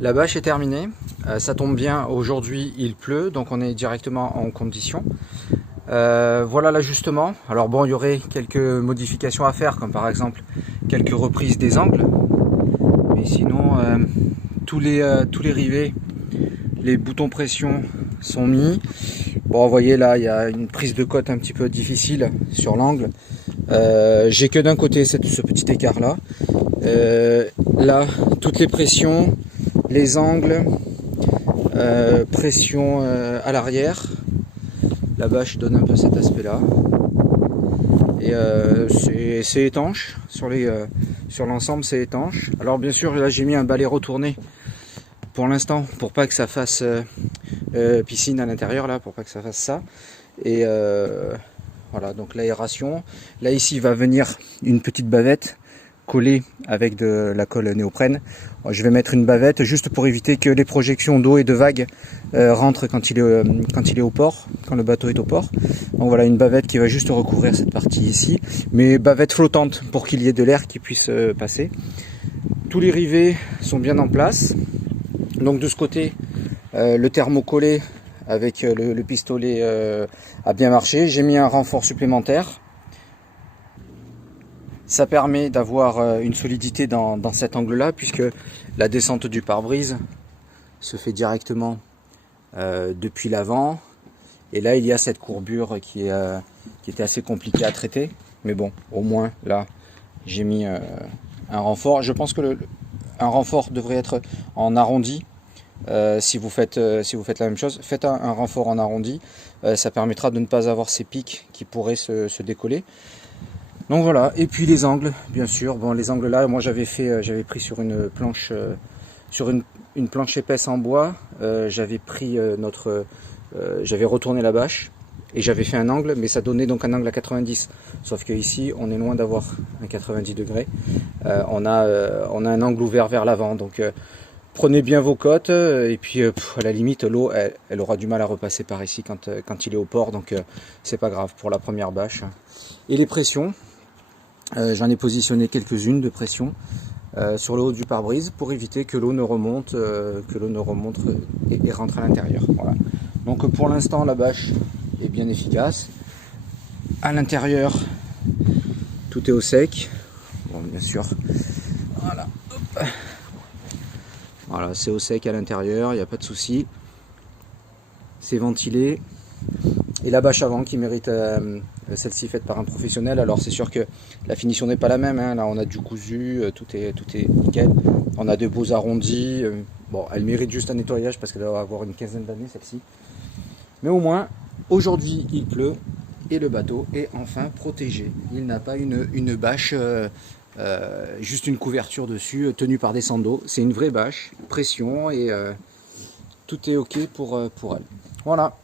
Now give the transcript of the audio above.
La bâche est terminée, ça tombe bien, aujourd'hui il pleut, donc on est directement en condition. Voilà l'ajustement. Alors bon, il y aurait quelques modifications à faire, comme par exemple quelques reprises des angles. Mais sinon, tous les rivets, les boutons pression sont mis. Bon, vous voyez là, il y a une prise de cote un petit peu difficile sur l'angle. J'ai que d'un côté ce petit écart là. Là, toutes les pressions, les angles, pression à l'arrière. La bâche donne un peu cet aspect là. Et c'est étanche, sur l'ensemble c'est étanche. Alors bien sûr là j'ai mis un balai retourné pour l'instant pour pas que ça fasse piscine à l'intérieur là, pour pas que ça fasse ça. Et voilà, donc l'aération. Là ici va venir une petite bavette collée avec de la colle néoprène. Je vais mettre une bavette juste pour éviter que les projections d'eau et de vagues rentrent quand il est au port, quand le bateau est au port. Donc voilà, une bavette qui va juste recouvrir cette partie ici, mais bavette flottante pour qu'il y ait de l'air qui puisse passer. Tous les rivets sont bien en place. Donc de ce côté, le thermocollé avec le pistolet a bien marché. J'ai mis un renfort supplémentaire. Ça permet d'avoir une solidité dans cet angle-là, puisque la descente du pare-brise se fait directement depuis l'avant. Et là, il y a cette courbure qui était assez compliquée à traiter. Mais bon, au moins, là, j'ai mis un renfort. Je pense que un renfort devrait être en arrondi. Si vous faites la même chose, faites un renfort en arrondi. Ça permettra de ne pas avoir ces pics qui pourraient se décoller. Donc voilà, et puis les angles, bien sûr. Bon, les angles là, moi j'avais pris sur une planche, une planche épaisse en bois. J'avais retourné la bâche et j'avais fait un angle, mais ça donnait donc un angle à 90. Sauf que ici, on est loin d'avoir un 90 degrés. On a un angle ouvert vers l'avant, donc prenez bien vos cotes. Et puis à la limite, l'eau, elle aura du mal à repasser par ici quand il est au port, donc c'est pas grave pour la première bâche. Et les pressions. J'en ai positionné quelques-unes de pression sur le haut du pare-brise pour éviter que l'eau ne remonte, et rentre à l'intérieur. Voilà. Donc pour l'instant la bâche est bien efficace. À l'intérieur, tout est au sec. Bon, bien sûr. Voilà. Hop. Voilà, c'est au sec à l'intérieur, il n'y a pas de souci. C'est ventilé. Et la bâche avant qui mérite celle-ci faite par un professionnel. Alors c'est sûr que la finition n'est pas la même, hein. Là on a du cousu, tout est nickel. On a de beaux arrondis. Bon, elle mérite juste un nettoyage parce qu'elle doit avoir une quinzaine d'années celle-ci. Mais au moins, aujourd'hui il pleut et le bateau est enfin protégé. Il n'a pas une bâche, juste une couverture dessus tenue par des sandos. C'est une vraie bâche, pression, et tout est ok pour elle. Voilà.